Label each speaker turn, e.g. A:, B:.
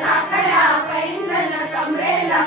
A: साखळ्या पैंजण कमरेला